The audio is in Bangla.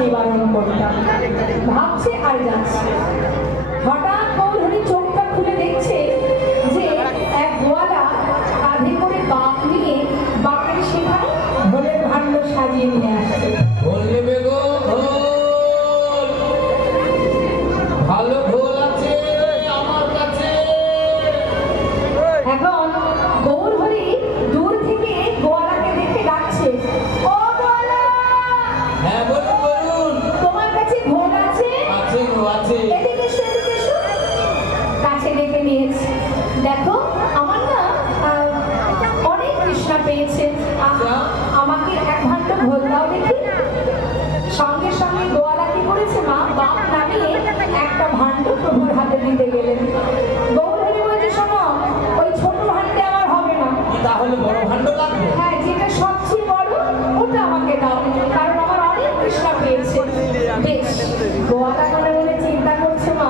নিবারণ করতাম। ভাবছে আর যাচ্ছে, হঠাৎ গৌরহরি চোখটা খুলে দেখছে যে এক গোয়ালা কাঁধে করে বাঁক নিয়ে বাঁকের সেখানে ঢোলের ভাণ্ড সাজিয়ে নিয়ে আসছে। ভালো ঢোল আছে আমার কাছে। এখন গৌরহরি দূর থেকে গোয়ালাকে দেখে ডাকছে, ও গোয়ালা! হ্যাঁ বলুন বলুন। তোমার কাছে ঢোল আছে? আছে গো আছে। এদিকে এসো, এদিকে এসো। কাছে ডেকে নিয়েছে। দেখো আমার না অনেক তৃষ্ণা পেয়েছে, আমাকে এক ভাণ্ড ঢোল দাও দেখি। সঙ্গে সঙ্গে গোয়ালা কি করেছে মা, বাপ নামিয়ে একটা ভাণ্ড প্রভুর হাতে দিতে গেলেন। গৌরহরি বলছে, শোনো, ওই ছোট ভাণ্ডে আমার হবে না, তাহলে বড় ভাণ্ড লাগবে। হ্যাঁ যেটা সবচেয়ে বড় ওটা আমাকে দাও, কারণ আমার অনেক তৃষ্ণা পেয়েছে। বেশ, গোয়ালা মনে মনে চিন্তা করছে মা,